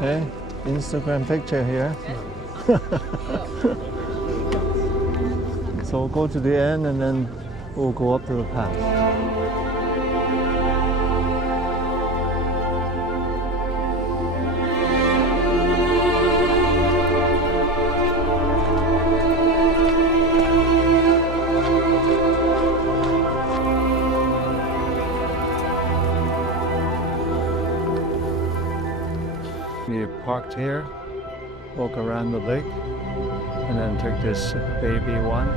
Hey, Instagram picture here. So we'll go to the end and then we'll go up to the pass. We parked here, walk around the lake, and then take this baby one.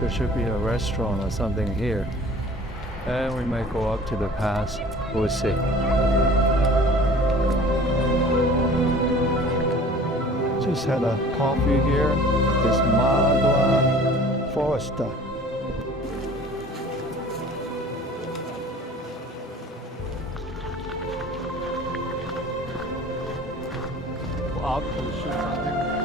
There should be a restaurant or something here. And we might go up to the pass, we'll see. Just had a coffee here, this Magua Foresta. Up to shoot something.